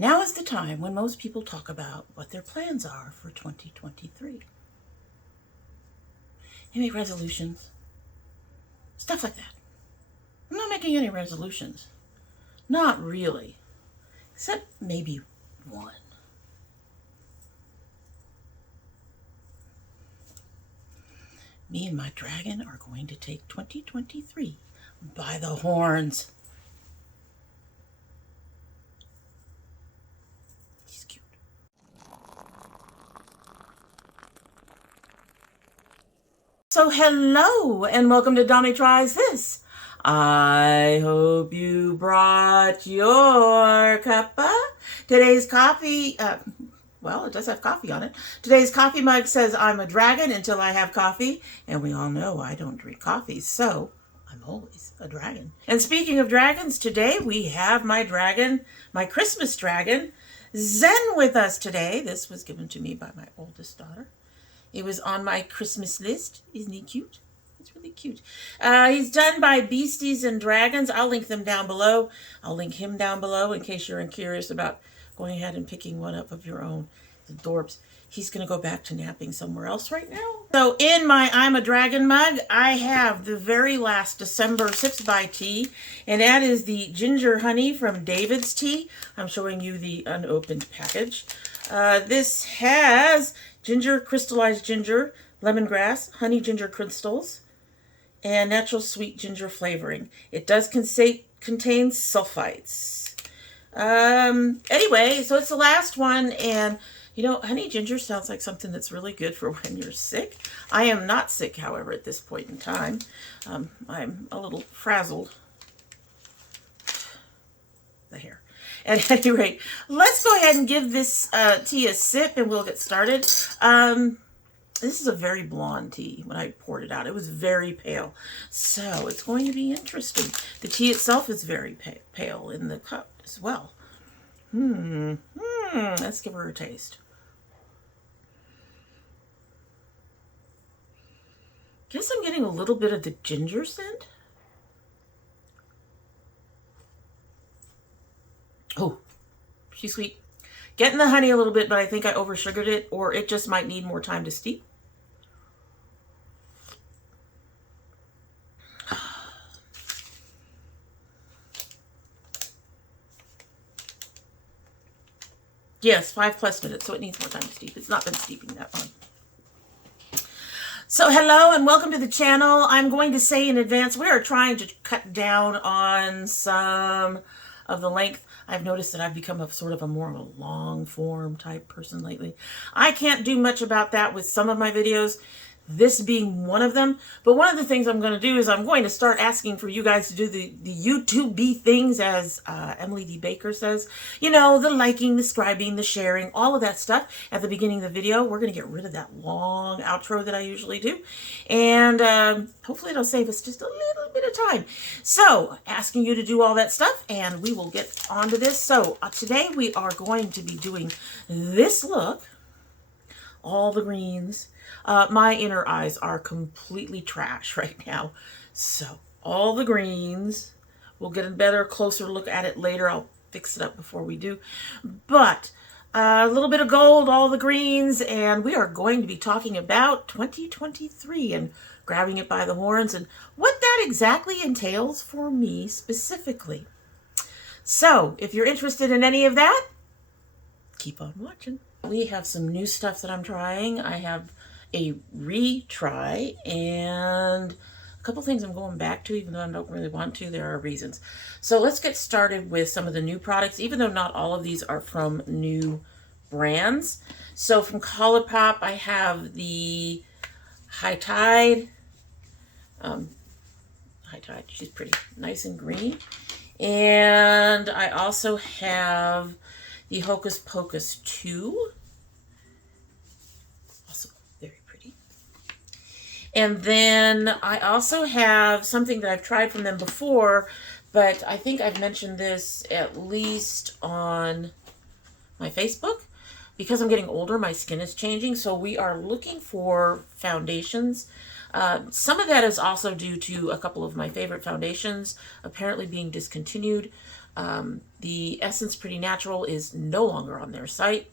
Now is the time when most people talk about what their plans are for 2023. They make resolutions, stuff like that. I'm not making any resolutions. Not really. Except maybe one. Me and my dragon are going to take 2023 by the horns. He's cute. So hello and welcome to domytriesthis. I hope you brought your cuppa. Today's coffee, well, it does have coffee on it. Today's coffee mug says I'm a dragon until I have coffee. And we all know I don't drink coffee, so I'm always a dragon. And speaking of dragons, today we have my dragon, my Christmas dragon, Zen, with us today. This was given to me by my oldest daughter. It was on my Christmas list. Isn't he cute? It's really cute. He's done by Beasties and Dragons. I'll link them down below. I'll link him down below in case you're curious about going ahead and picking one up of your own. The Dorbs. He's going to go back to napping somewhere else right now. So in my I'm a Dragon mug, I have the very last December Sips by Tea. And that is the Ginger Honey from David's Tea. I'm showing you the unopened package. This has ginger, crystallized ginger, lemongrass, honey ginger crystals, and natural sweet ginger flavoring. It does contain sulfites. Anyway, so it's the last one, and you know, honey ginger sounds like something that's really good for when you're sick. I am not sick, however, at this point in time. I'm a little frazzled. The hair. At any rate, let's go ahead and give this tea a sip and we'll get started. This is a very blonde tea. When I poured it out, it was very pale. So it's going to be interesting. The tea itself is very pale in the cup as well. Let's give her a taste. Guess I'm getting a little bit of the ginger scent. Oh, she's sweet. Getting the honey a little bit, but I think I over-sugared it, or it just might need more time to steep. Yes, 5+ minutes, so it needs more time to steep. It's not been steeping that long. So hello and welcome to the channel. I'm going to say in advance, we are trying to cut down on some of the length. I've noticed that I've become a sort of a more of a long form type person lately. I can't do much about that with some of my videos, this being one of them. But one of the things I'm going to do is I'm going to start asking for you guys to do the YouTube things, as Emily D. Baker says. You know, the liking, the scribing, the sharing, all of that stuff at the beginning of the video. We're going to get rid of that long outro that I usually do. And hopefully it'll save us just a little bit of time. So, asking you to do all that stuff, and we will get on to this. So, today we are going to be doing this look. All the greens. My inner eyes are completely trash right now. So, all the greens. We'll get a better, closer look at it later. I'll fix it up before we do. But, a little bit of gold, all the greens, and we are going to be talking about 2023 and grabbing it by the horns and what that exactly entails for me specifically. So, if you're interested in any of that, keep on watching. We have some new stuff that I'm trying. I have a retry and a couple things I'm going back to, even though I don't really want to. There are reasons. So let's get started with some of the new products, even though not all of these are from new brands. So from ColourPop, I have the High Tide. High Tide, she's pretty nice and green. And I also have the Hocus Pocus 2. Also very pretty. And then I also have something that I've tried from them before, but I think I've mentioned this at least on my Facebook. Because I'm getting older, my skin is changing, so we are looking for foundations. Some of that is also due to a couple of my favorite foundations apparently being discontinued. The Essence Pretty Natural is no longer on their site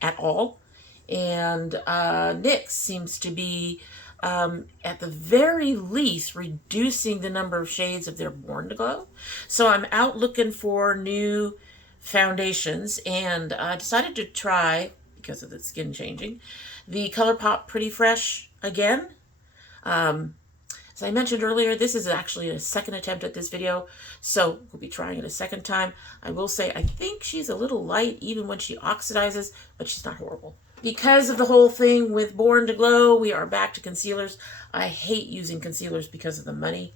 at all. And Nyx seems to be, at the very least, reducing the number of shades of their Born to Glow. So I'm out looking for new foundations, and I decided to try, because of the skin changing, the ColourPop Pretty Fresh again. As I mentioned earlier, this is actually a second attempt at this video, so we'll be trying it a second time. I will say I think she's a little light even when she oxidizes, but she's not horrible. Because of the whole thing with Born to Glow, we are back to concealers. I hate using concealers because of the money.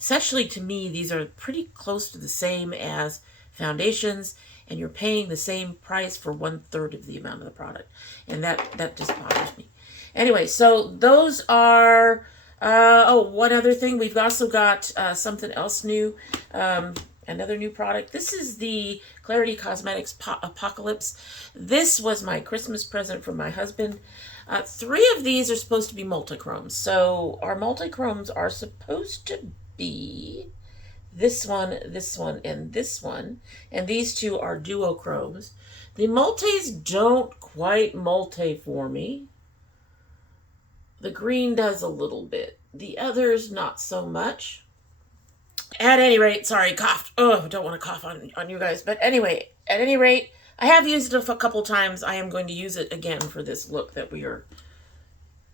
Essentially, to me, these are pretty close to the same as foundations, and you're paying the same price for 1/3 of the amount of the product. And that just bothers me. Anyway, so those are... oh, one other thing. We've also got something else new. Another new product. This is the Klarity Cosmetics Apocalypse. This was my Christmas present from my husband. 3 of these are supposed to be multi-chromes. So our multi-chromes are supposed to be this one, and this one. And these 2 are duochromes. The multis don't quite multi for me. The green does a little bit. The others, not so much. At any rate, sorry, coughed. Oh, don't want to cough on you guys. But anyway, at any rate, I have used it a couple times. I am going to use it again for this look that we are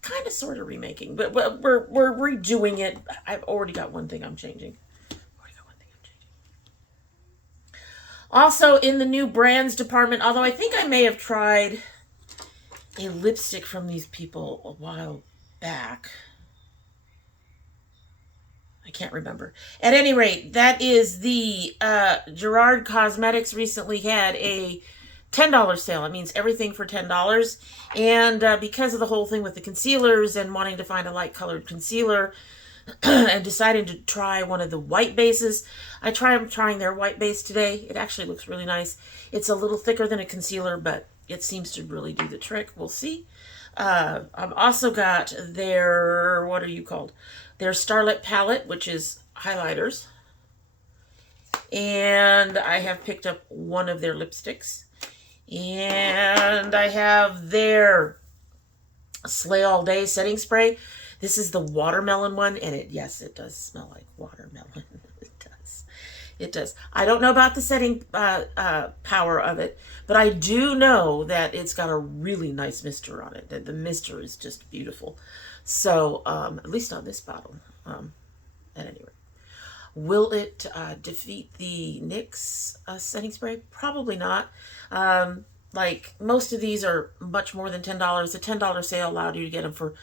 kind of sort of remaking. But we're redoing it. I've already got one thing I'm changing. Also, in the new brands department, although I think I may have tried a lipstick from these people a while back. I can't remember. At any rate, that is the Gerard Cosmetics recently had a $10 sale. It means everything for $10. And because of the whole thing with the concealers and wanting to find a light colored concealer and deciding to try one of the white bases, I'm trying their white base today. It actually looks really nice. It's a little thicker than a concealer, but it seems to really do the trick. We'll see. I've also got their, what are you called? Their Starlet palette, which is highlighters. And I have picked up one of their lipsticks. And I have their Slay All Day setting spray. This is the watermelon one, and yes, it does smell like watermelon. It does. It does. I don't know about the setting power of it, but I do know that it's got a really nice mister on it. The mister is just beautiful. So, at least on this bottle. At any rate. Will it defeat the NYX setting spray? Probably not. Like, most of these are much more than $10. The $10 sale allowed you to get them for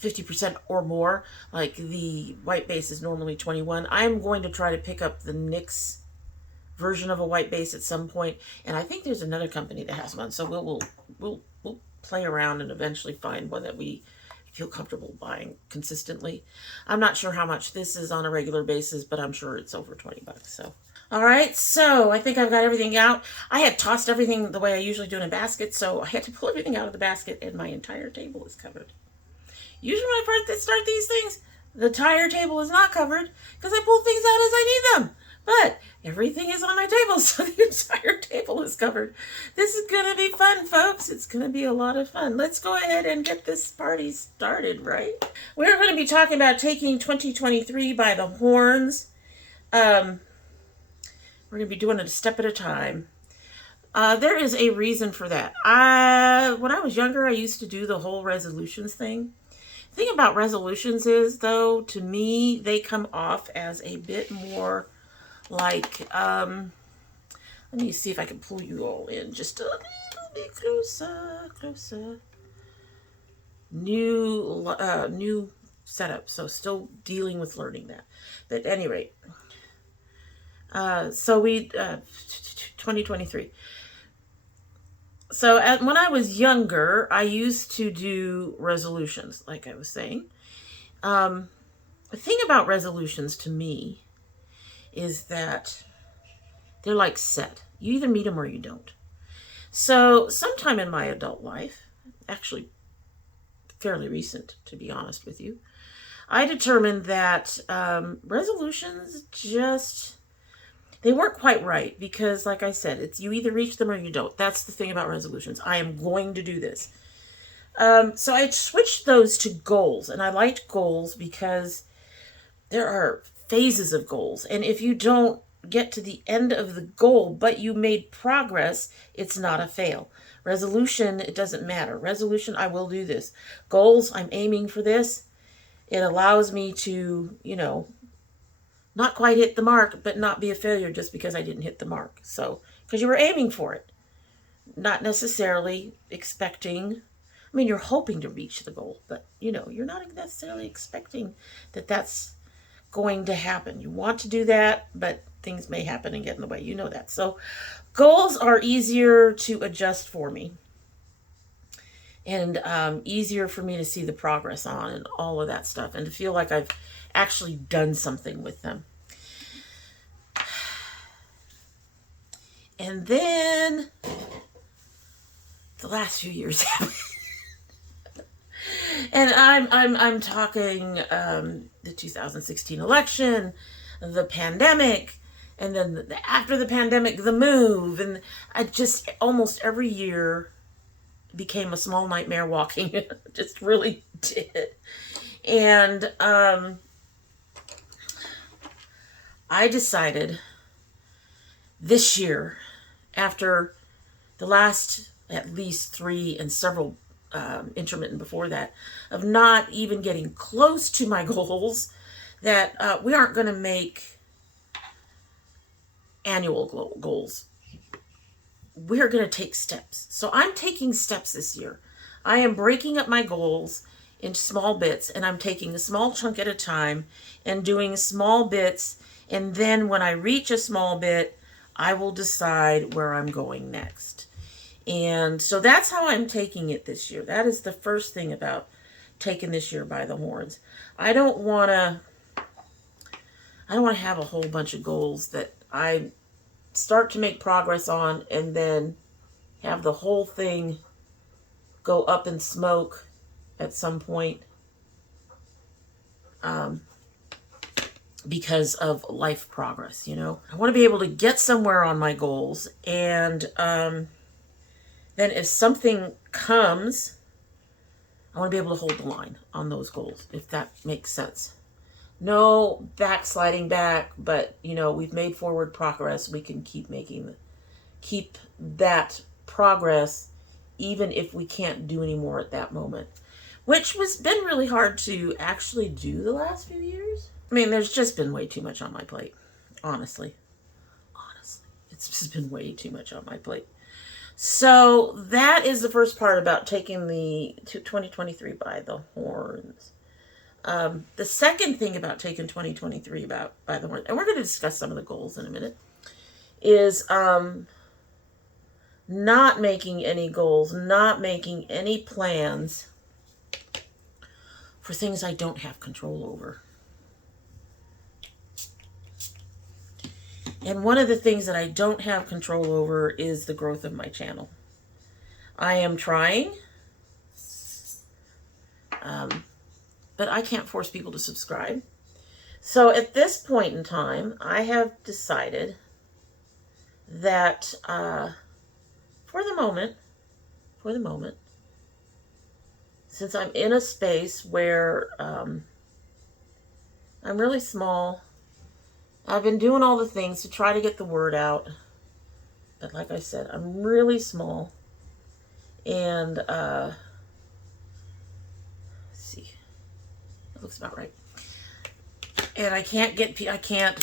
50% or more. Like, the white base is normally $21. I'm going to try to pick up the NYX version of a white base at some point, and I think there's another company that has one, so we'll play around and eventually find one that we feel comfortable buying consistently. I'm not sure how much this is on a regular basis, but I'm sure it's over 20 bucks. So, all right, so I think I've got everything out. I had tossed everything the way I usually do in a basket, so I had to pull everything out of the basket, and my entire table is covered. Usually when I start these things, the entire table is not covered because I pull things out as I need them. But everything is on my table, so the entire table is covered. This is going to be fun, folks. It's going to be a lot of fun. Let's go ahead and get this party started, right? We're going to be talking about taking 2023 by the horns. We're going to be doing it a step at a time. There is a reason for that. When I was younger, I used to do the whole resolutions thing. The thing about resolutions is, though, to me, they come off as a bit more like, let me see if I can pull you all in just a little bit closer. New setup, so still dealing with learning that. But at any rate, so 2023. So when I was younger, I used to do resolutions, like I was saying. The thing about resolutions to me is that they're like set. You either meet them or you don't. So sometime in my adult life, actually fairly recent, to be honest with you, I determined that resolutions just, They weren't quite right because, like I said, it's you either reach them or you don't. That's the thing about resolutions. I am going to do this. So I switched those to goals, and I liked goals because there are phases of goals. And if you don't get to the end of the goal, but you made progress, it's not a fail. Resolution, it doesn't matter. Resolution, I will do this. Goals, I'm aiming for this. It allows me to, you know, not quite hit the mark, but not be a failure just because I didn't hit the mark. So, because you were aiming for it, not necessarily expecting. I mean, you're hoping to reach the goal, but, you know, you're not necessarily expecting that that's going to happen. You want to do that, but things may happen and get in the way. You know that. So goals are easier to adjust for me, and easier for me to see the progress on and all of that stuff, and to feel like I've actually done something with them. And then the last few years happened. And I'm talking the 2016 election, the pandemic, and then after the pandemic, the move, and I just almost every year became a small nightmare walking. Just really did. And I decided this year, after the last at least 3 and several intermittent before that, of not even getting close to my goals, that we aren't going to make annual goals. We're going to take steps. So I'm taking steps this year. I am breaking up my goals into small bits, and I'm taking a small chunk at a time and doing small bits, and then when I reach a small bit, I will decide where I'm going next. And so that's how I'm taking it this year. That is the first thing about taking this year by the horns. I don't want to have a whole bunch of goals that I start to make progress on and then have the whole thing go up in smoke at some point because of life progress, you know. I want to be able to get somewhere on my goals, and then if something comes, I want to be able to hold the line on those goals, if that makes sense. No backsliding back, but, you know, we've made forward progress. We can keep that progress even if we can't do any more at that moment, which has been really hard to actually do the last few years. I mean, there's just been way too much on my plate, honestly. It's just been way too much on my plate. So that is the first part about taking the 2023 by the horns. The second thing about taking 2023 by the horns, and we're going to discuss some of the goals in a minute, is not making any goals, not making any plans for things I don't have control over. And one of the things that I don't have control over is the growth of my channel. I am trying, but I can't force people to subscribe. So at this point in time, I have decided that for the moment, since I'm in a space where I'm really small, I've been doing all the things to try to get the word out, but like I said, I'm really small, and let's see, that looks about right. And I can't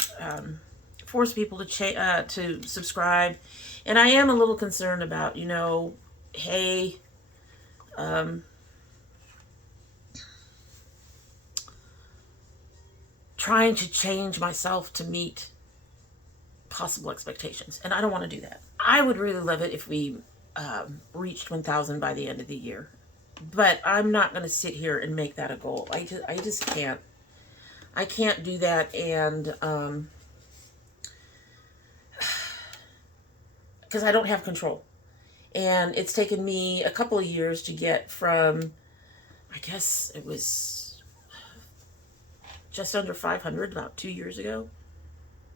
force people to subscribe, and I am a little concerned about, you know, hey, trying to change myself to meet possible expectations. And I don't want to do that. I would really love it if we reached 1,000 by the end of the year. But I'm not going to sit here and make that a goal. I just can't. I can't do that, and because I don't have control. And it's taken me a couple of years to get from, I guess it was just under 500 about 2 years ago,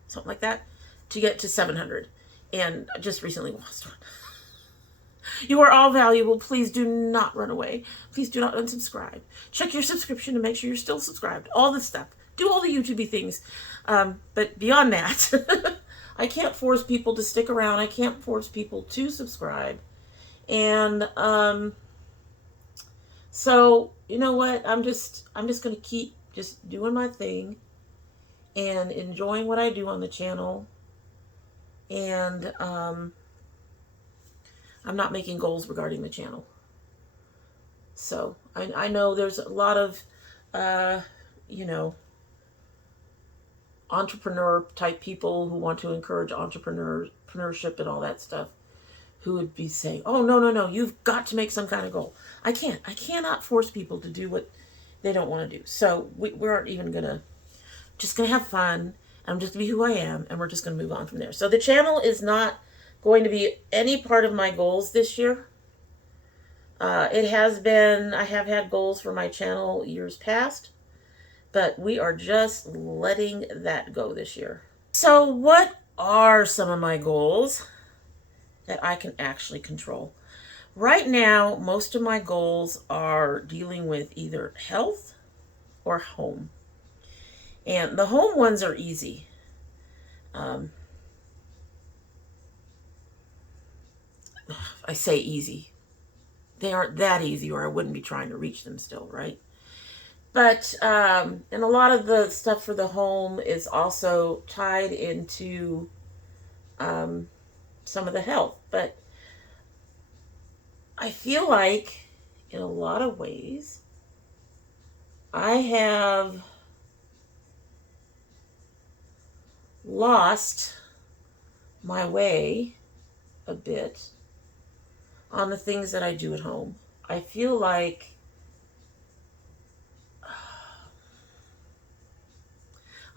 something like that, to get to 700. And I just recently lost one. You are all valuable. Please do not run away. Please do not unsubscribe. Check your subscription to make sure you're still subscribed. All this stuff. Do all the YouTube-y things. But beyond that, I can't force people to stick around. I can't force people to subscribe. And so, you know what? I'm just going to keep just doing my thing and enjoying what I do on the channel. And I'm not making goals regarding the channel. So I know there's a lot of, you know, entrepreneur type people who want to encourage entrepreneurship and all that stuff, who would be saying, oh, no, you've got to make some kind of goal. I cannot force people to do what they don't want to do. So we aren't even just going to have fun. I'm just going to be who I am, and we're just going to move on from there. So the channel is not going to be any part of my goals this year. It has been, I have had goals for my channel years past, but we are just letting that go this year. So what are some of my goals that I can actually control? Right now, most of my goals are dealing with either health or home. And the home ones are easy. I say easy. They aren't that easy, or I wouldn't be trying to reach them still, right? But, and a lot of the stuff for the home is also tied into some of the health. But I feel like, in a lot of ways, I have lost my way a bit on the things that I do at home. I feel like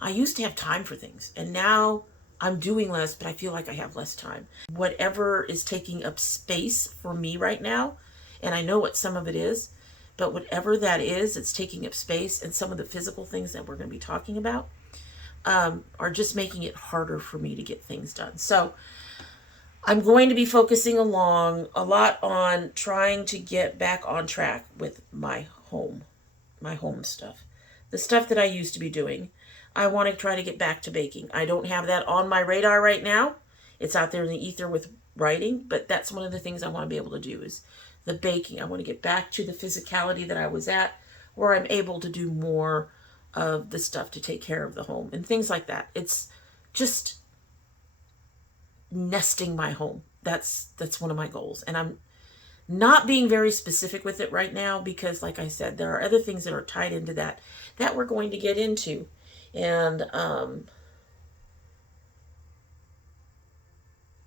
I used to have time for things, and now I'm doing less, but I feel like I have less time. Whatever is taking up space for me right now, and I know what some of it is, but whatever that is, it's taking up space, and some of the physical things that we're going to be talking about are just making it harder for me to get things done. So I'm going to be focusing along a lot on trying to get back on track with my home stuff. The stuff that I used to be doing. I want to try to get back to baking. I don't have that on my radar right now. It's out there in the ether with writing, but that's one of the things I want to be able to do is the baking. I want to get back to the physicality that I was at, where I'm able to do more of the stuff to take care of the home and things like that. It's just nesting my home. That's one of my goals. And I'm not being very specific with it right now because, like I said, there are other things that are tied into that we're going to get into. And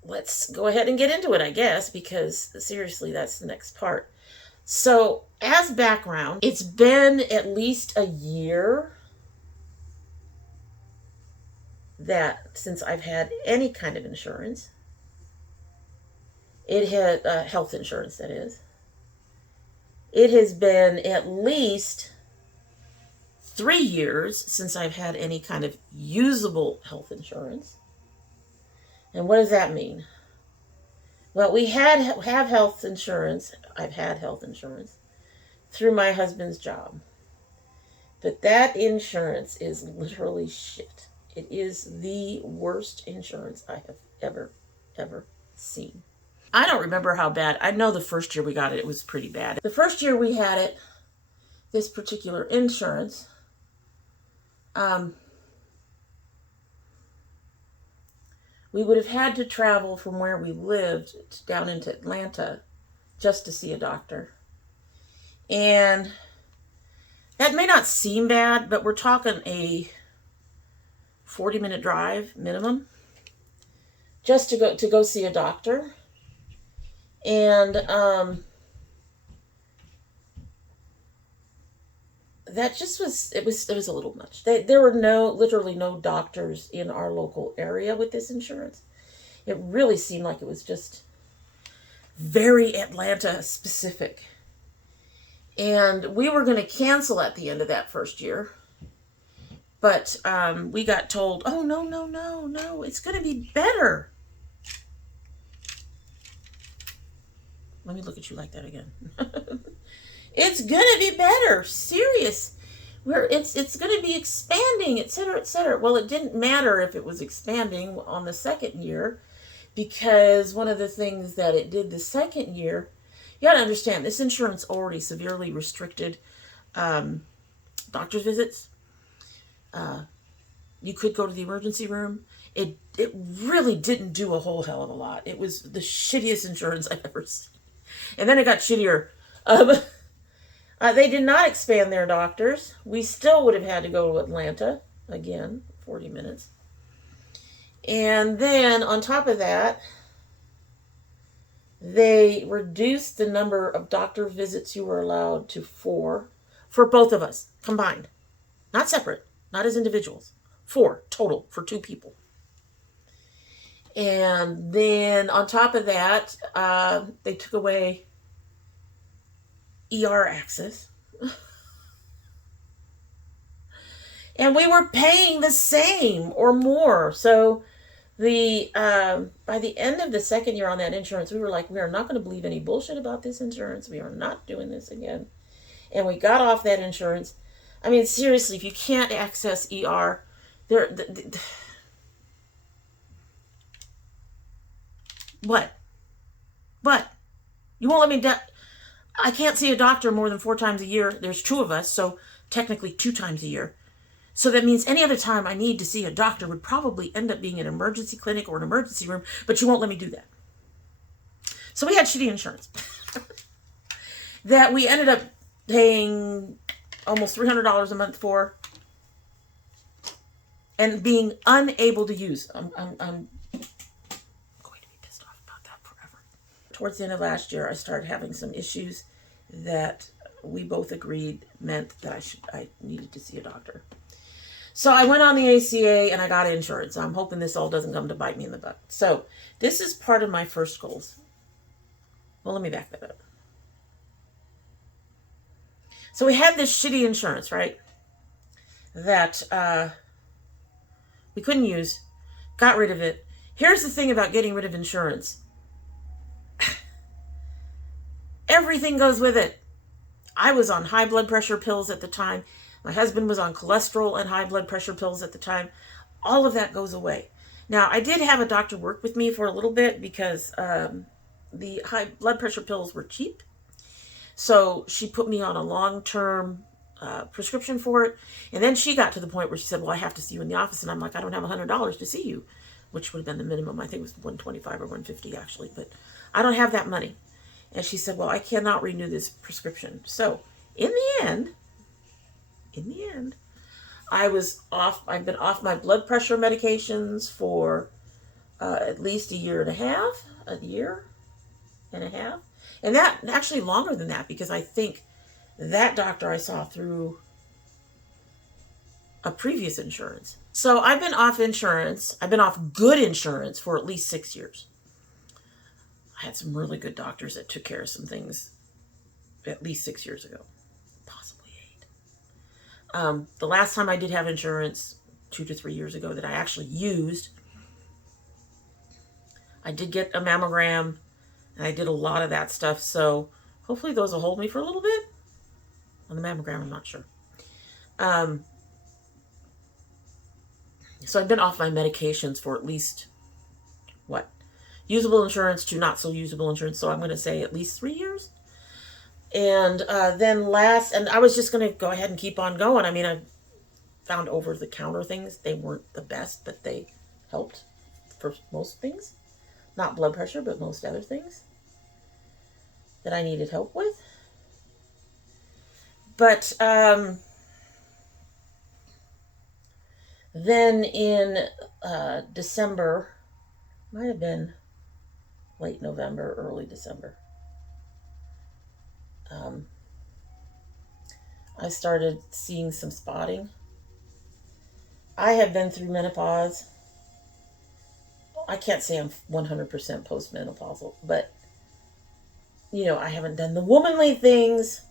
let's go ahead and get into it, I guess, because seriously, that's the next part. So as background, it's been at least a year since I've had any kind of insurance. It had health insurance, that is. It has been at least 3 years since I've had any kind of usable health insurance. And what does that mean? Well, we have health insurance. I've had health insurance through my husband's job. But that insurance is literally shit. It is the worst insurance I have ever seen. I don't remember how bad. I know the first year we got it, it was pretty bad. The first year we had it, this particular insurance, we would have had to travel from where we lived down into Atlanta just to see a doctor. And that may not seem bad, but we're talking a 40-minute drive minimum just to go see a doctor. And that just was, it was a little much. There were literally no doctors in our local area with this insurance. It really seemed like it was just very Atlanta specific. And we were going to cancel at the end of that first year. But we got told, oh, no, no, no, no, it's going to be better. Let me look at you like that again. It's going to be better. Serious. It's going to be expanding, etc., etc. Well, it didn't matter if it was expanding on the second year, because one of the things that it did the second year, you got to understand, this insurance already severely restricted doctor's visits. You could go to the emergency room. It really didn't do a whole hell of a lot. It was the shittiest insurance I've ever seen. And then it got shittier. They did not expand their doctors. We still would have had to go to Atlanta. Again, 40 minutes. And then on top of that, they reduced the number of doctor visits you were allowed to 4 for both of us combined. Not separate, not as individuals. 4 total for 2 people. And then on top of that, they took away ER access. And we were paying the same or more. So by the end of the second year on that insurance, we were like, we are not going to believe any bullshit about this insurance. We are not doing this again. And we got off that insurance. I mean, seriously, if you can't access ER, what? You won't let me I can't see a doctor more than 4 times a year. There's 2 of us, so technically 2 times a year. So that means any other time I need to see a doctor would probably end up being an emergency clinic or an emergency room, but you won't let me do that. So we had shitty insurance that we ended up paying almost $300 a month for and being unable to use. I'm going to be pissed off about that forever. Towards the end of last year, I started having some issues that we both agreed meant that I needed to see a doctor. So I went on the ACA and I got insurance. I'm hoping this all doesn't come to bite me in the butt. So this is part of my first goals. Well, let me back that up. So we had this shitty insurance, right? That we couldn't use. Got rid of it. Here's the thing about getting rid of insurance. Everything goes with it. I was on high blood pressure pills at the time. My husband was on cholesterol and high blood pressure pills at the time. All of that goes away. Now, I did have a doctor work with me for a little bit because the high blood pressure pills were cheap. So she put me on a long-term prescription for it. And then she got to the point where she said, well, I have to see you in the office. And I'm like, I don't have $100 to see you, which would have been the minimum. I think it was $125 or $150 actually, but I don't have that money. And she said, well, I cannot renew this prescription. So in the end, I've been off my blood pressure medications for at least a year and a half. And that actually longer than that, because I think that doctor I saw through a previous insurance. So I've been off insurance. I've been off good insurance for at least 6 years. I had some really good doctors that took care of some things at least 6 years ago. Possibly 8. The last time I did have insurance, 2 to 3 years ago, that I actually used, I did get a mammogram, and I did a lot of that stuff. So hopefully those will hold me for a little bit. On the mammogram, I'm not sure. So I've been off my medications for at least, usable insurance to not so usable insurance. So I'm going to say at least 3 years. And then and I was just going to go ahead and keep on going. I mean, I found over-the-counter things. They weren't the best, but they helped for most things. Not blood pressure, but most other things that I needed help with. But then in December, might have been late November, early December, I started seeing some spotting. I have been through menopause. I can't say I'm 100% postmenopausal, but, I haven't done the womanly things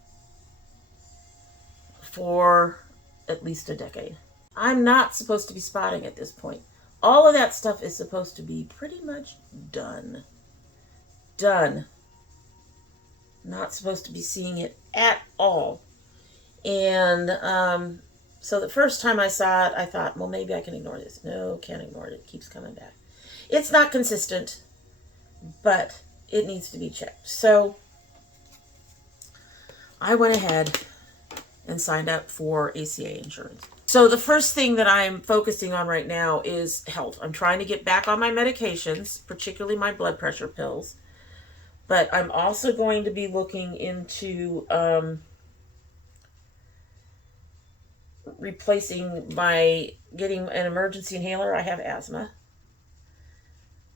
for at least a decade. I'm not supposed to be spotting at this point. All of that stuff is supposed to be pretty much done. Done. Not supposed to be seeing it at all. And so the first time I saw it, I thought, well, maybe I can ignore this. No, can't ignore it. It keeps coming back. It's not consistent, but it needs to be checked. So I went ahead and signed up for ACA insurance. So the first thing that I'm focusing on right now is health. I'm trying to get back on my medications, particularly my blood pressure pills. But I'm also going to be looking into getting an emergency inhaler. I have asthma.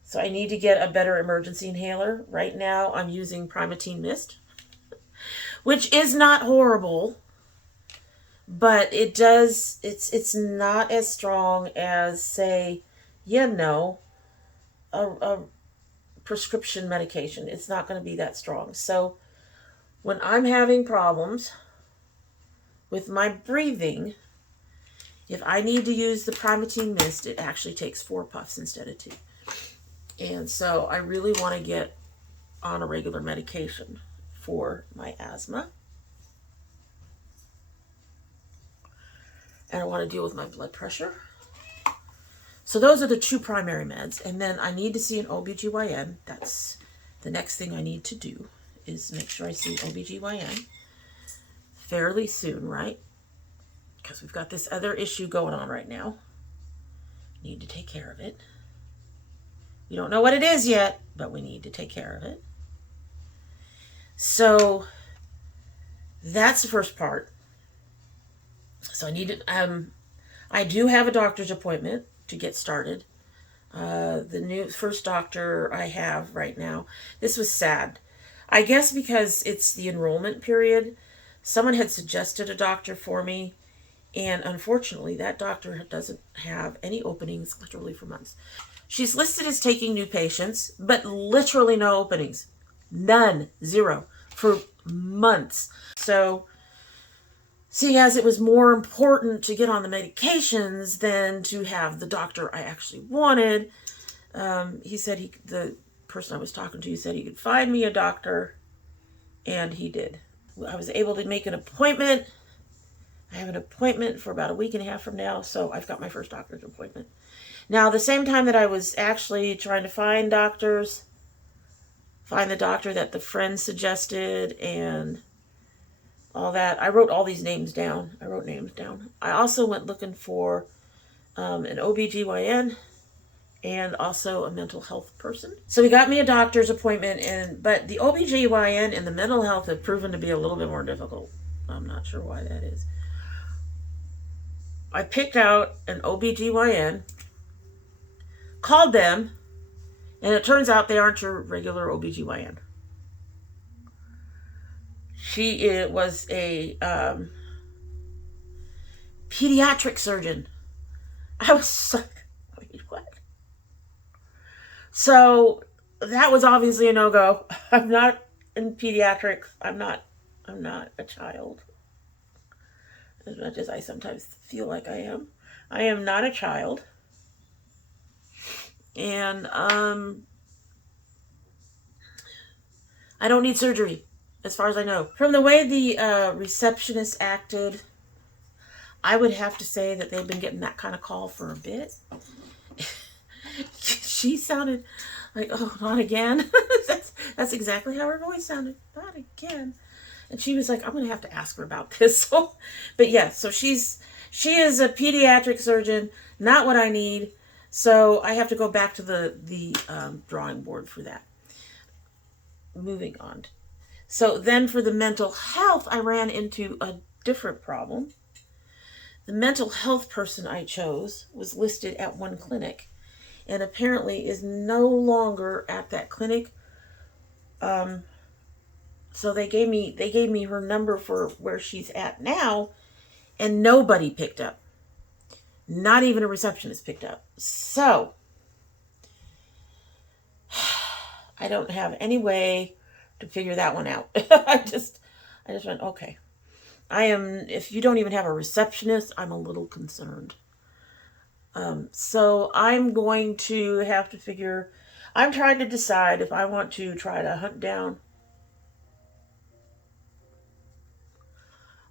So I need to get a better emergency inhaler. Right now I'm using Primatene Mist, which is not horrible, but it's not as strong as, say, a prescription medication. It's not going to be that strong. So when I'm having problems with my breathing, if I need to use the Primatene Mist, it actually takes 4 puffs instead of 2. And so I really want to get on a regular medication for my asthma. And I want to deal with my blood pressure. So those are the 2 primary meds. And then I need to see an OBGYN. That's the next thing I need to do, is make sure I see an OBGYN fairly soon, right? Because we've got this other issue going on right now. Need to take care of it. We don't know what it is yet, but we need to take care of it. So that's the first part. So I do have a doctor's appointment to get started. The first doctor I have right now, this was sad. I guess because it's the enrollment period, someone had suggested a doctor for me, and unfortunately that doctor doesn't have any openings literally for months. She's listed as taking new patients, but literally no openings. None. 0. For months. So, seeing as it was more important to get on the medications than to have the doctor I actually wanted, he said the person I was talking to said he could find me a doctor, and he did. I was able to make an appointment. I have an appointment for about a week and a half from now, so I've got my first doctor's appointment. Now, the same time that I was actually trying to find doctors, find the doctor that the friend suggested and all that, I wrote all these names down. I wrote names down. I also went looking for an OBGYN and also a mental health person. So he got me a doctor's appointment, but the OBGYN and the mental health have proven to be a little bit more difficult. I'm not sure why that is. I picked out an OBGYN, called them, and it turns out they aren't your regular OBGYN. She was a pediatric surgeon. I was like, wait, what? So that was obviously a no-go. I'm not in pediatrics. I'm not a child. As much as I sometimes feel like I am. I am not a child. And I don't need surgery, as far as I know. From the way the receptionist acted, I would have to say that they've been getting that kind of call for a bit. She sounded like, oh, not again. that's exactly how her voice sounded. Not again. And she was like, I'm going to have to ask her about this. So, but yeah, so she is a pediatric surgeon, not what I need. So I have to go back to the drawing board for that. Moving on. So then for the mental health, I ran into a different problem. The mental health person I chose was listed at one clinic and apparently is no longer at that clinic. So they gave me her number for where she's at now, and nobody picked up. Not even a receptionist picked up. So I don't have any way to figure that one out. I just went, okay. If you don't even have a receptionist, I'm a little concerned. So I'm going to have to figure, I'm trying to decide if I want to try to hunt down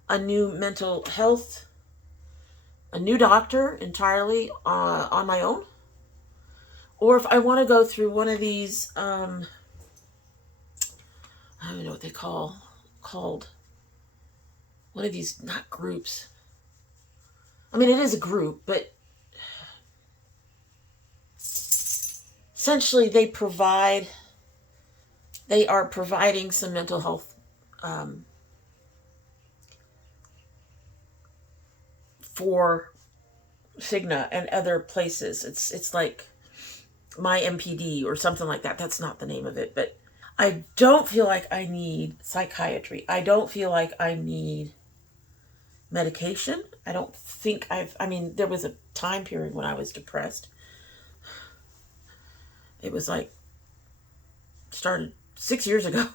a new mental health, a new doctor entirely on my own, or if I want to go through one of these, I don't know what they called, one of these, not groups. I mean, it is a group, but essentially they are providing some mental health for Cigna and other places. It's like my MPD or something like that. That's not the name of it, but I don't feel like I need psychiatry. I don't feel like I need medication. I don't think I mean, there was a time period when I was depressed. It was like, started 6 years ago.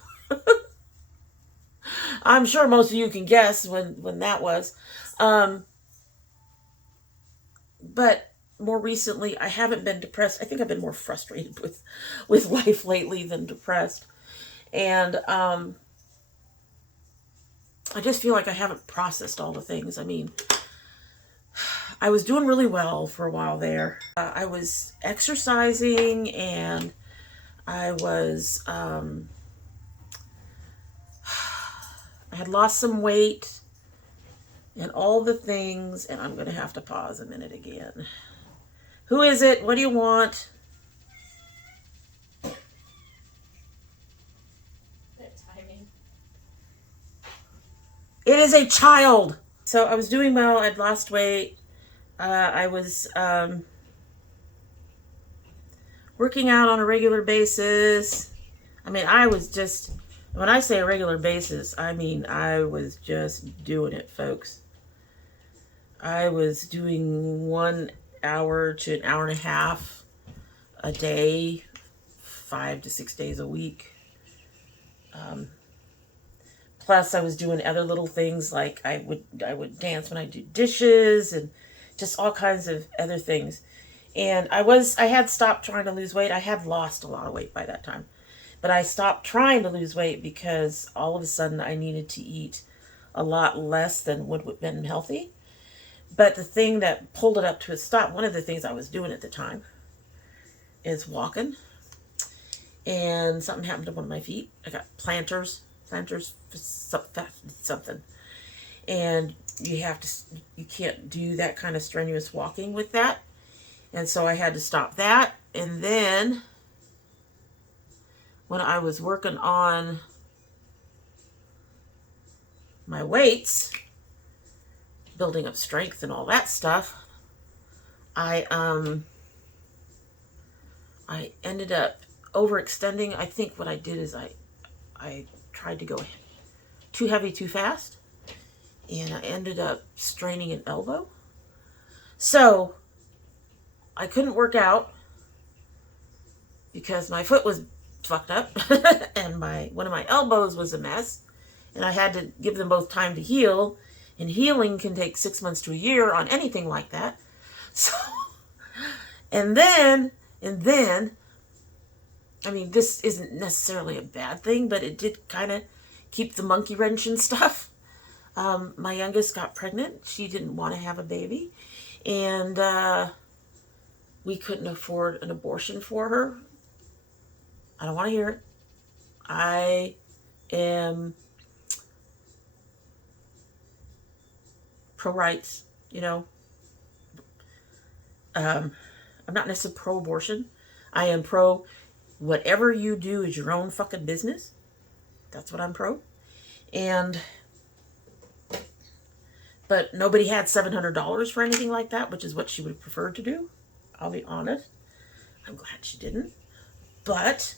I'm sure most of you can guess when that was. But more recently, I haven't been depressed. I think I've been more frustrated with life lately than depressed. And I just feel like I haven't processed all the things. I mean, I was doing really well for a while there. I was exercising, and I was, I had lost some weight and all the things, and I'm going to have to pause a minute again. Who is it? What do you want? It is a child. So I was doing well. I'd lost weight. I was working out on a regular basis. I mean, I was just, when I say a regular basis, I mean, I was just doing it, folks. I was doing 1 hour to an hour and a half a day, 5 to 6 days a week. Plus, I was doing other little things, like I would dance when I do dishes, and just all kinds of other things. And I had stopped trying to lose weight. I had lost a lot of weight by that time, but I stopped trying to lose weight because all of a sudden I needed to eat a lot less than would have been healthy. But the thing that pulled it up to a stop, one of the things I was doing at the time, is walking. And something happened to one of my feet. I got planters something. And you can't do that kind of strenuous walking with that. And so I had to stop that. And then when I was working on my weights, building up strength and all that stuff, I ended up overextending. I think what I did is I tried to go too heavy too fast, and I ended up straining an elbow. So I couldn't work out because my foot was fucked up and one of my elbows was a mess, and I had to give them both time to heal, and healing can take 6 months to a year on anything like that. So and then I mean, this isn't necessarily a bad thing, but it did kind of keep the monkey wrench and stuff. My youngest got pregnant. She didn't want to have a baby, and we couldn't afford an abortion for her. I don't want to hear it. I am pro-rights, you know. I'm not necessarily pro-abortion. I am pro whatever you do is your own fucking business. That's what I'm pro. But nobody had $700 for anything like that, which is what she would have preferred to do. I'll be honest. I'm glad she didn't. But,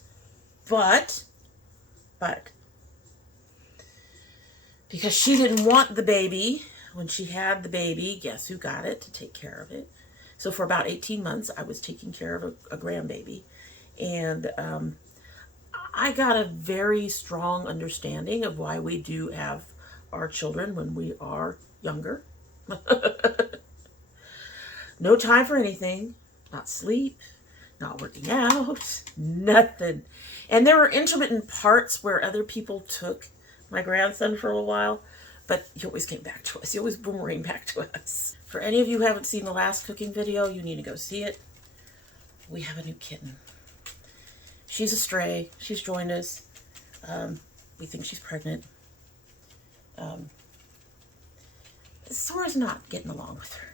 because she didn't want the baby, when she had the baby, guess who got it to take care of it? So for about 18 months, I was taking care of a grandbaby. And I got a very strong understanding of why we do have our children when we are younger. No time for anything. Not sleep. Not working out. Nothing. And there were intermittent parts where other people took my grandson for a while. But he always came back to us. He always boomeranged back to us. For any of you who haven't seen the last cooking video, you need to go see it. We have a new kitten. She's a stray. She's joined us. We think she's pregnant. Sora's not getting along with her.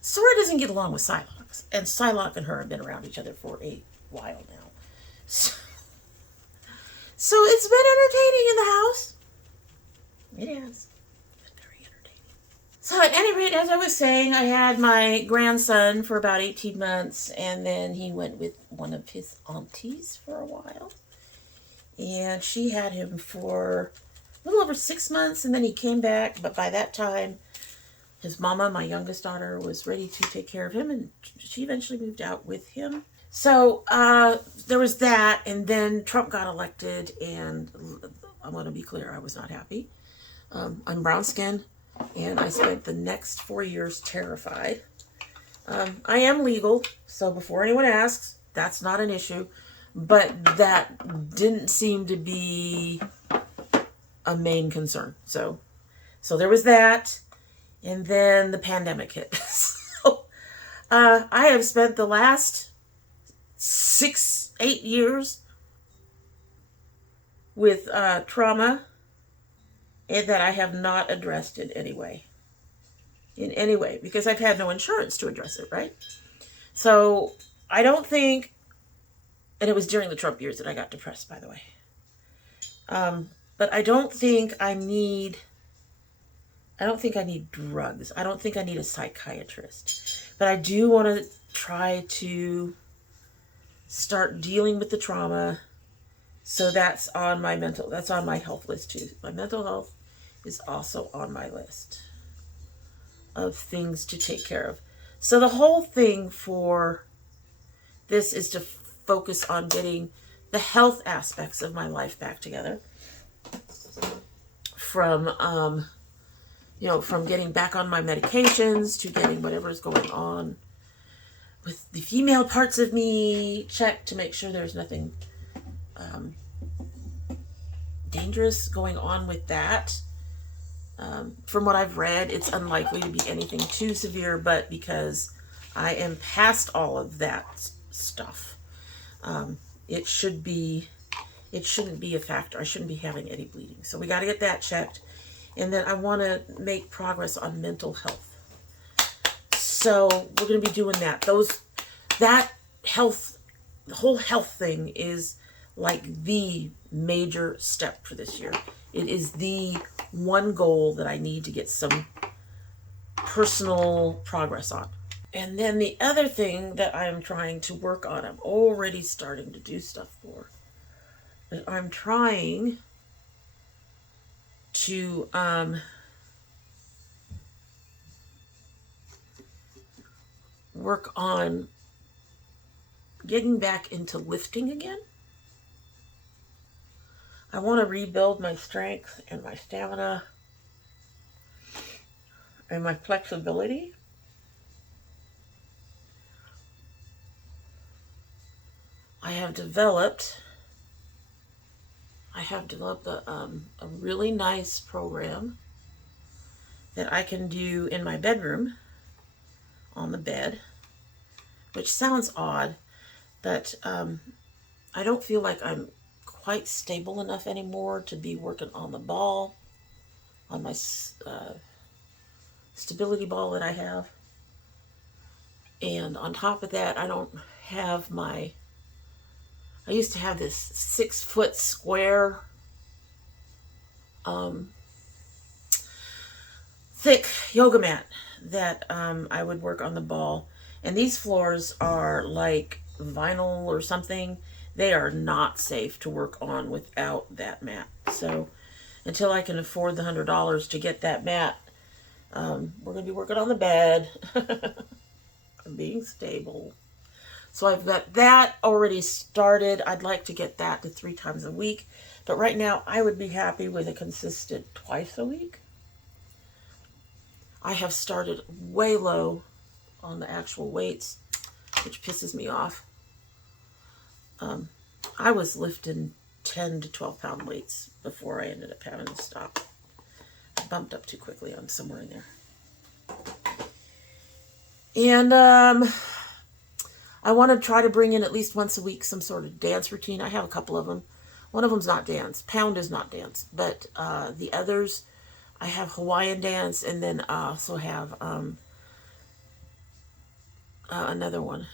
Sora doesn't get along with Psylocke. And Psylocke and her have been around each other for a while now. So it's been entertaining in the house. It has. It's very entertaining. So at any rate, as I was saying, I had my grandson for about 18 months, and then he went with one of his aunties for a while. And she had him for a little over 6 months, and then he came back, but by that time, his mama, my youngest daughter, was ready to take care of him, and she eventually moved out with him. So there was that, and then Trump got elected, and I'm going to be clear, I was not happy. I'm brown skinned, and I spent the next 4 years terrified. I am legal, so before anyone asks, that's not an issue, but that didn't seem to be a main concern. So there was that, and then the pandemic hit. So I have spent the last 6-8 years with trauma and that I have not addressed in any way, because I've had no insurance to address it, right? So I don't think, and it was during the Trump years that I got depressed, by the way. But I don't think I need drugs. I don't think I need a psychiatrist. But I do want to try to start dealing with the trauma. So that's on my health list too. My mental health is also on my list of things to take care of. So the whole thing for this is to focus on getting the health aspects of my life back together. From getting back on my medications to getting whatever's going on with the female parts of me checked to make sure there's nothing dangerous going on with that. From what I've read, it's unlikely to be anything too severe, but because I am past all of that stuff, it shouldn't be a factor. I shouldn't be having any bleeding. So we got to get that checked. And then I want to make progress on mental health. So we're going to be doing that. The whole health thing is like the major step for this year. It is the one goal that I need to get some personal progress on. And then the other thing that I'm trying to work on, I'm already starting to do stuff for, but I'm trying to work on getting back into lifting again. I want to rebuild my strength and my stamina and my flexibility. I have developed a really nice program that I can do in my bedroom on the bed, which sounds odd, but I don't feel like I'm quite stable enough anymore to be working on the ball, on my stability ball that I have. And on top of that, I don't have I used to have this 6-foot square, thick yoga mat that I would work on the ball. And these floors are like vinyl or something. They are not safe to work on without that mat. So until I can afford the $100 to get that mat, we're going to be working on the bed. I'm being stable. So I've got that already started. I'd like to get that to 3 times a week. But right now, I would be happy with a consistent twice a week. I have started way low on the actual weights, which pisses me off. I was lifting 10 to 12 pound weights before I ended up having to stop. I bumped up too quickly on somewhere in there. And I want to try to bring in at least once a week some sort of dance routine. I have a couple of them. One of them's not dance. Pound is not dance. But the others, I have Hawaiian dance, and then I also have another one.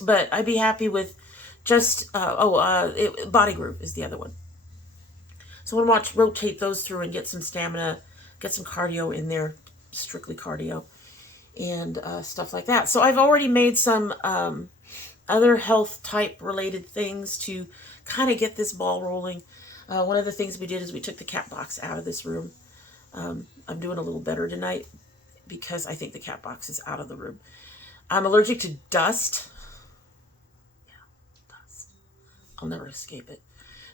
But I'd be happy with just, Body Groove is the other one. So I want to rotate those through and get some stamina, get some cardio in there, strictly cardio, and stuff like that. So I've already made some other health type related things to kind of get this ball rolling. One of the things we did is we took the cat box out of this room. I'm doing a little better tonight because I think the cat box is out of the room. I'm allergic to dust. I'll never escape it.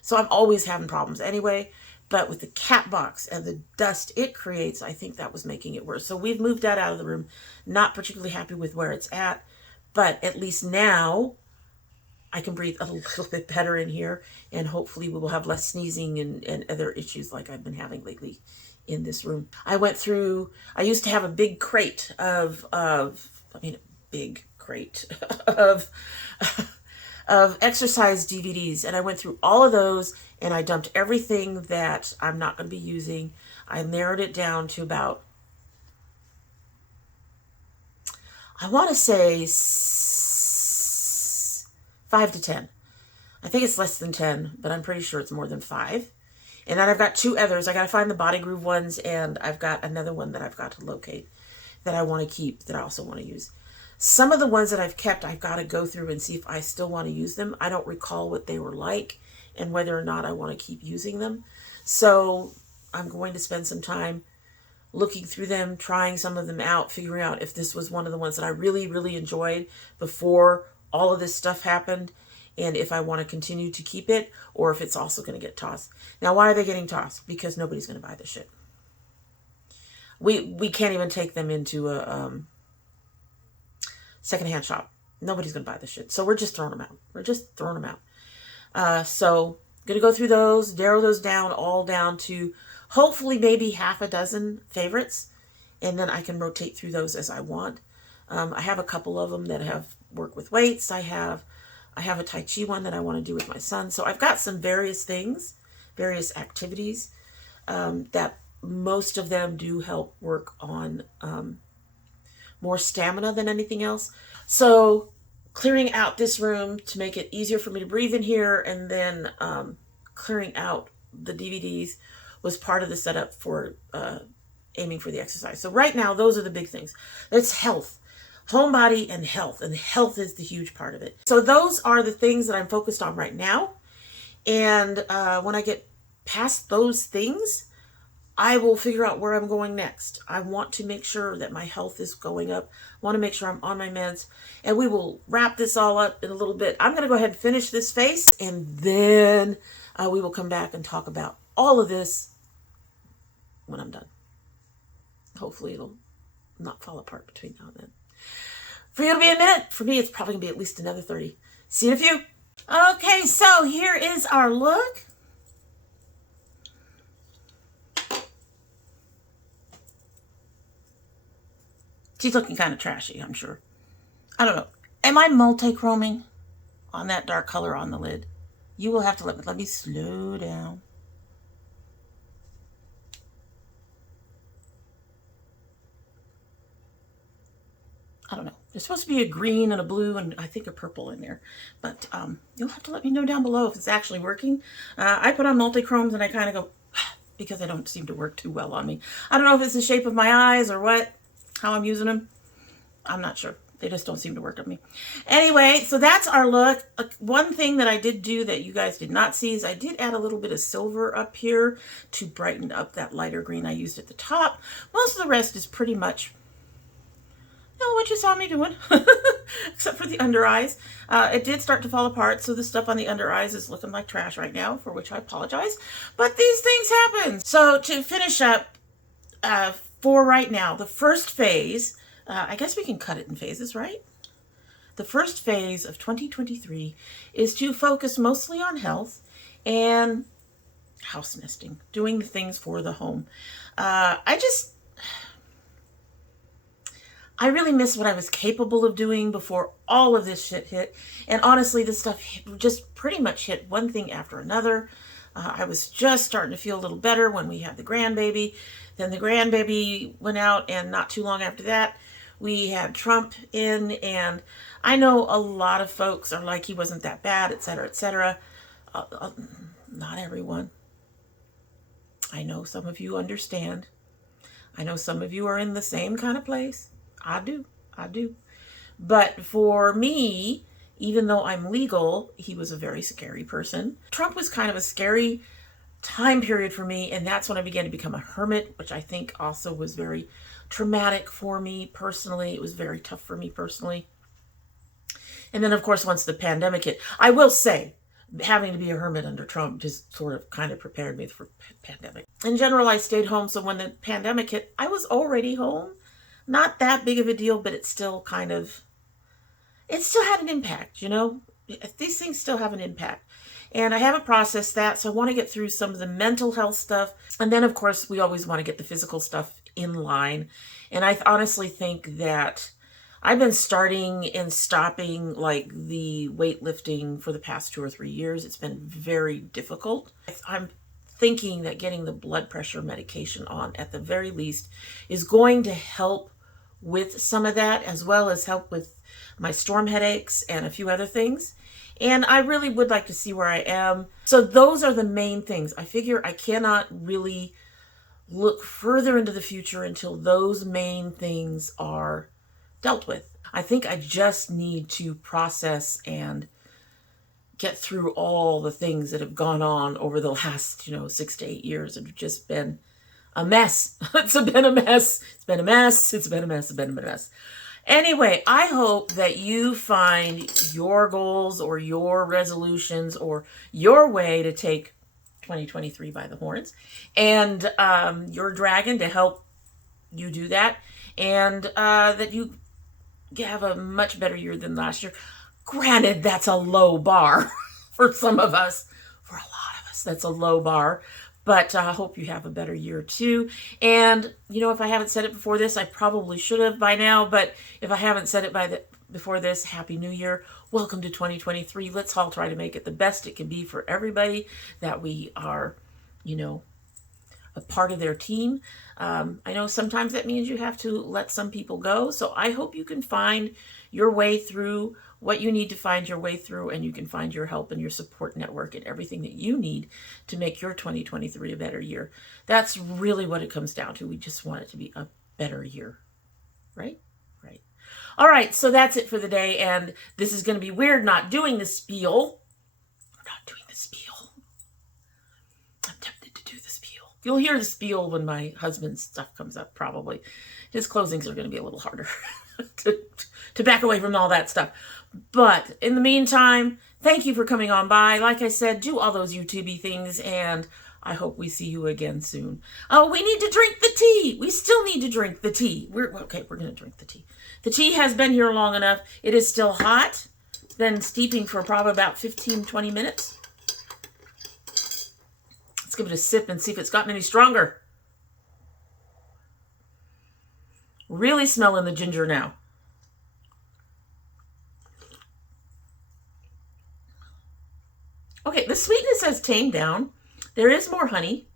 So I'm always having problems anyway, but with the cat box and the dust it creates, I think that was making it worse. So we've moved that out of the room. Not particularly happy with where it's at, but at least now I can breathe a little bit better in here, and hopefully we will have less sneezing and other issues like I've been having lately in this room. I used to have a big crate of exercise DVDs, and I went through all of those and I dumped everything that I'm not going to be using. I narrowed it down to about, I want to say 5 to 10. I think it's less than 10, but I'm pretty sure it's more than 5. And then I've got 2 others. I got to find the Body Groove ones, and I've got another one that I've got to locate that I want to keep, that I also want to use. Some of the ones that I've kept, I've got to go through and see if I still want to use them. I don't recall what they were like and whether or not I want to keep using them. So I'm going to spend some time looking through them, trying some of them out, figuring out if this was one of the ones that I really, really enjoyed before all of this stuff happened, and if I want to continue to keep it, or if it's also going to get tossed. Now, why are they getting tossed? Because nobody's going to buy this shit. We can't even take them into a secondhand shop. Nobody's going to buy this shit. So we're just throwing them out. We're just throwing them out. So going to go through those, narrow those down, all down to hopefully maybe half a dozen favorites. And then I can rotate through those as I want. I have a couple of them that have worked with weights. I have a Tai Chi one that I want to do with my son. So I've got some various things, various activities that most of them do help work on more stamina than anything else. So clearing out this room to make it easier for me to breathe in here, and then clearing out the DVDs was part of the setup for aiming for the exercise. So right now, those are the big things. It's health, homebody, and health is the huge part of it. So those are the things that I'm focused on right now. And when I get past those things, I will figure out where I'm going next. I want to make sure that my health is going up. I want to make sure I'm on my meds. And we will wrap this all up in a little bit. I'm going to go ahead and finish this face, and then we will come back and talk about all of this when I'm done. Hopefully it'll not fall apart between now and then. For you, it'll be a minute. For me, it's probably going to be at least another 30. See you in a few. Okay, so here is our look. She's looking kind of trashy, I'm sure. I don't know. Am I multi-chroming on that dark color on the lid? You will have to let me slow down. I don't know. There's supposed to be a green and a blue and I think a purple in there. But you'll have to let me know down below if it's actually working. I put on multi-chromes and I kind of go, because they don't seem to work too well on me. I don't know if it's the shape of my eyes or what, how I'm using them. I'm not sure. They just don't seem to work on me. Anyway, so that's our look. One thing that I did do that you guys did not see is I did add a little bit of silver up here to brighten up that lighter green I used at the top. Most of the rest is pretty much what you saw me doing, except for the under eyes. It did start to fall apart, so the stuff on the under eyes is looking like trash right now, for which I apologize. But these things happen. So to finish up, for right now, the first phase, I guess we can cut it in phases, right? The first phase of 2023 is to focus mostly on health and house nesting, doing the things for the home. I really miss what I was capable of doing before all of this shit hit. And honestly, this stuff just pretty much hit one thing after another. I was just starting to feel a little better when we had the grandbaby. Then the grandbaby went out, and not too long after that, we had Trump in. And I know a lot of folks are like, he wasn't that bad, etc., etc. Not everyone. I know some of you understand. I know some of you are in the same kind of place. I do. But for me, even though I'm legal, he was a very scary person. Trump was kind of a scary time period for me, and that's when I began to become a hermit, which I think also was very traumatic for me personally. It was very tough for me personally. And then, of course, once the pandemic hit, I will say, having to be a hermit under Trump just sort of kind of prepared me for pandemic. In general, I stayed home, so when the pandemic hit, I was already home. Not that big of a deal, but it still had an impact, you know? These things still have an impact. And I haven't processed that, so I want to get through some of the mental health stuff. And then, of course, we always want to get the physical stuff in line. And I honestly think that I've been starting and stopping like the weightlifting for the past 2 or 3 years. It's been very difficult. I'm thinking that getting the blood pressure medication on at the very least is going to help with some of that, as well as help with my storm headaches and a few other things. And I really would like to see where I am. So those are the main things. I figure I cannot really look further into the future until those main things are dealt with. I think I just need to process and get through all the things that have gone on over the last, 6 to 8 years. It's just been a mess. It's been a mess. It's been a mess. It's been a mess. It's been a mess. Anyway, I hope that you find your goals or your resolutions or your way to take 2023 by the horns, and your dragon to help you do that, and that you have a much better year than last year. Granted, that's a low bar for some of us. For a lot of us, that's a low bar. But I hope you have a better year too. And, if I haven't said it before this, I probably should have by now. But if I haven't said it before this, Happy New Year. Welcome to 2023. Let's all try to make it the best it can be for everybody, that we are, a part of their team. I know sometimes that means you have to let some people go. So I hope you can find your way through what you need to find your way through, and you can find your help and your support network and everything that you need to make your 2023 a better year. That's really what it comes down to. We just want it to be a better year, right? Right. All right, so that's it for the day, and this is going to be weird not doing the spiel. We're not doing the spiel. I'm tempted to do the spiel. You'll hear the spiel when my husband's stuff comes up, probably. His closings are going to be a little harder to back away from all that stuff. But in the meantime, thank you for coming on by. Like I said, do all those YouTube-y things, and I hope we see you again soon. Oh, we need to drink the tea. We still need to drink the tea. We're going to drink the tea. The tea has been here long enough. It is still hot. It's been steeping for probably about 15, 20 minutes. Let's give it a sip and see if it's gotten any stronger. Really smelling the ginger now. Okay, the sweetness has tamed down. There is more honey.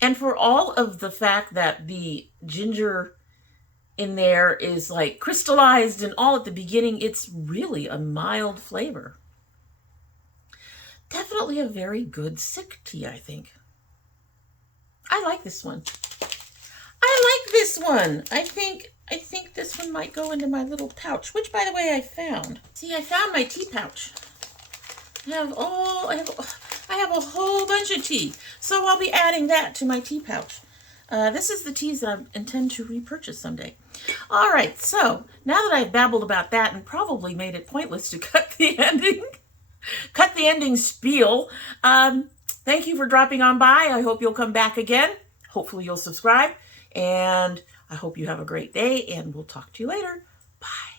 And for all of the fact that the ginger in there is like crystallized and all at the beginning, it's really a mild flavor. Definitely a very good sick tea, I think. I like this one. I like this one. I think this one might go into my little pouch, which, by the way, I found. See, I found my tea pouch. I have a whole bunch of tea, so I'll be adding that to my tea pouch. This is the teas that I intend to repurchase someday. All right, so now that I've babbled about that and probably made it pointless to cut the ending spiel, Thank you for dropping on by. I hope you'll come back again. Hopefully you'll subscribe. And I hope you have a great day, and we'll talk to you later. Bye.